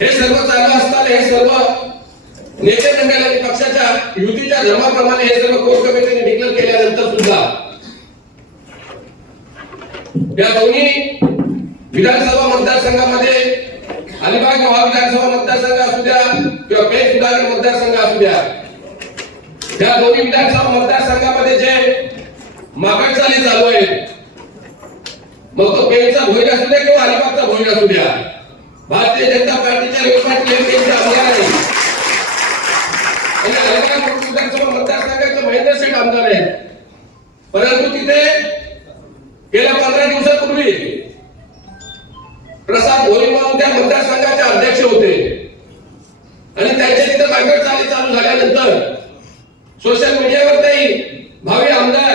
हे सर्व चालू असताना हे सर्व नेते मंडळांनी पक्षाच्या युतीच्या धर्माप्रमाणे हे सर्व कोर कमिटीने डिक्लेअर केल्यानंतर सुद्धा या दोन्ही विधानसभा मतदारसंघामध्ये अलिबाग महाविधानसभा मतदारसंघ असू द्या किंवा पेठ सुधागड मतदारसंघ असू द्या या दोन्ही विधानसभा मतदारसंघामध्ये जे मागाचाली चालू आहे मग तो पेठचा भोईर असू द्या किंवा अलिबागचा भोईर असू द्या भारतीय जनता पार्टीच्या लोक पाटील आमदार विधानसभा मतदारसंघाचे महेंद्र शेठ आमदार आहेत. परंतु तिथे गेल्या पंधरा दिवसापूर्वी प्रसाद भोईर म्हणून त्या मतदारसंघाचे अध्यक्ष होते. आणि त्यांच्या तिथे बागड चाली चालू झाल्यानंतर सोशल मीडियावर त्याही भावी आमदार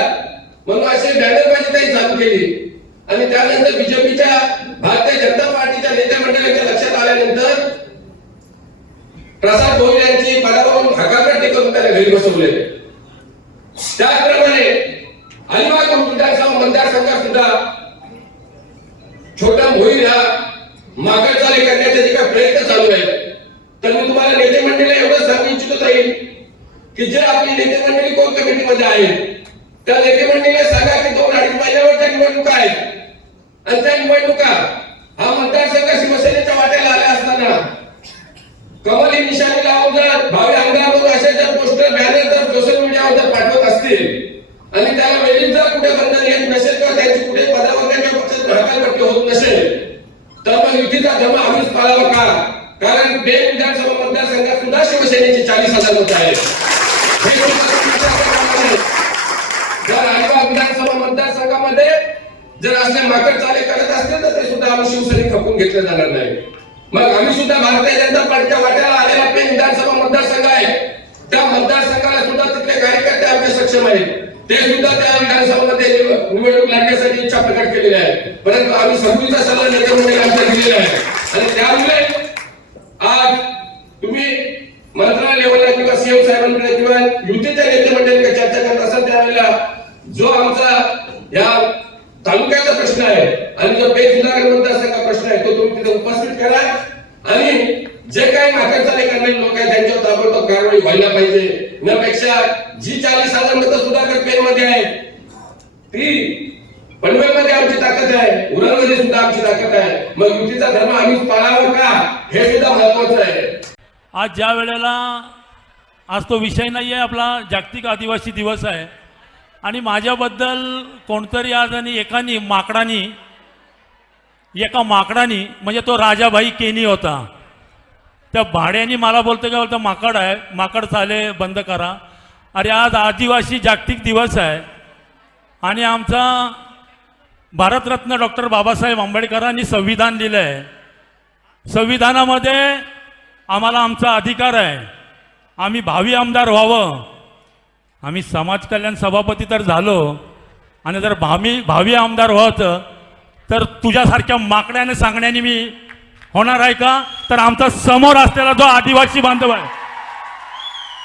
म्हणून असे बॅनरबाजी काही चालू केली. आणि त्यानंतर बीजेपीच्या भारतीय जनता पार्टीच्या नेते मंडळाच्या लक्षात आल्यानंतर प्रसाद भोईर यांची पदावरून हकालपट्टी करून त्याला घरी बसवले. त्याचप्रमाणे अलिबाग मतदारसंघ मतदारसंघात सुद्धा छोटा मोहीर हा मागड चाले करण्याचे जे काही प्रयत्न चालू आहेत. तर मी तुम्हाला नेते मंडळीला एवढं सांगू इच्छितो ताई की जे आपली नेते मंडळी कोर कमिटीमध्ये आहेत त्या नेते मंडळीला सांगा की दोन अडीच महिन्यावर त्या निवडणुका आहेत. आणि त्या निवडणुका हा मतदारसंघ शिवसेनेच्या वाट्याला आल्या असताना कमल ही निशाणी लावून जर भावी आमदार म्हणून असे जर पोस्टर बॅनर जर सोशल मीडियावर जर पाठवत असतील आणि त्याला वेळीच जर कुठे बंधन येत नसेल किंवा त्यांची कुठे पदावर किंवा पक्षात हकालपट्टी होत नसेल. तर मग युतीचा जमा आम्हीच पाळावा का? कारण बेल विधानसभा मतदारसंघात सुद्धा शिवसेनेचे चाळीस हजार मत आहेत. जर अलिबाग विधानसभा मतदारसंघामध्ये जर असले माकड चाले करत असतील तर ते सुद्धा आम्ही शिवसेने खपून घेतले जाणार नाही. मग आम्ही सुद्धा भारतीय जनता पार्टीच्या वाट्याला आलेला पेन विधानसभा मतदारसंघ आहे त्या मतदारसंघाला सुद्धा तिथले कार्यकर्ते आमचे सक्षम आहेत ते विधानसभामध्ये निवडणूक लढण्यासाठी इच्छा प्रकट केलेली आहे परंतु आम्ही समजूचा सल्ला नेत्यामध्ये मंडळी दिलेला आहे. आणि त्यामुळे आज तुम्ही मंत्रालय लेवलला किंवा सीएम साहेबांकडे किंवा युतीच्या नेते चर्चा करत असाल त्यावेळेला जो आमचा या तालुक्याचा प्रश्न आहे आणि जो पेठ सुधाकर मतदारसंघा प्रश्न आहे तो तुम्ही तिथे उपस्थित करा. आणि जे काही नाकारचाले करणारे लोक आहेत त्यांच्यावर ताबडतोब कारवाई व्हायला पाहिजे. न पेक्षा जी चाळीस हजार मतं सुधाकर पेन मध्ये आहे ती पनवेल मध्ये आमची ताकद आहे उरणमध्ये सुद्धा आमची ताकद आहे. मग युतीचा धर्म आम्ही पाळावा का? हे सुद्धा महत्वाचं आहे. आज ज्या वेळेला आज तो विषय नाही आहे आपला जागतिक आदिवासी दिवस आहे. आणि माझ्याबद्दल कोणतरी आज आणि एकानी माकडानी एका माकडानी म्हणजे तो राजाभाई केनी होता. त्या भाड्याने मला बोलतो का बोलतं माकड आहे माकड चाले बंद करा. अरे आज आदिवासी जागतिक दिवस आहे. आणि आमचा भारतरत्न डॉक्टर बाबासाहेब आंबेडकरांनी संविधान लिहिलं आहे संविधानामध्ये आम्हाला आमचा अधिकार आहे. आम्ही भावी आमदार व्हावं. आम्ही समाज कल्याण सभापती तर झालो. आणि जर भावी भावी आमदार व्हायचं तर तुझ्यासारख्या माकड्याने सांगण्याने मी होणार आहे का? तर आमचा समोर असलेला जो आदिवासी बांधव आहे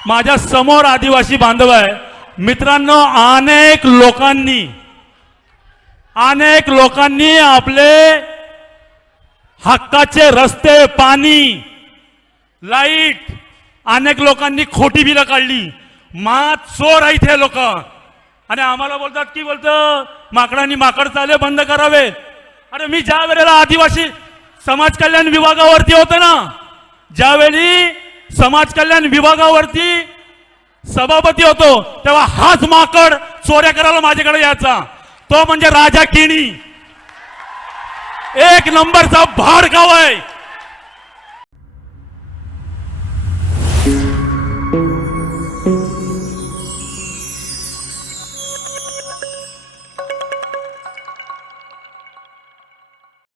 माझ्यासमोर आदिवासी बांधव आहे मित्रांनो अनेक लोकांनी अनेक लोकांनी आपले हक्काचे रस्ते पाणी लाइट अनेक लोकांनी खोटी बिलं काढली. मात चोर आहेत हे लोक. आणि आम्हाला बोलतात की बोलतं माकडांनी माकड चाले बंद करावे. अरे मी ज्या वेळेला आदिवासी समाज कल्याण विभागावरती होतं ना. ज्यावेळी समाज कल्याण विभागावरती सभापती होतो तेव्हा हाच माकड चोऱ्या करायला माझ्याकडे यायचा. तो म्हणजे राजा किणी. एक नंबरचा भाडगाव आहे.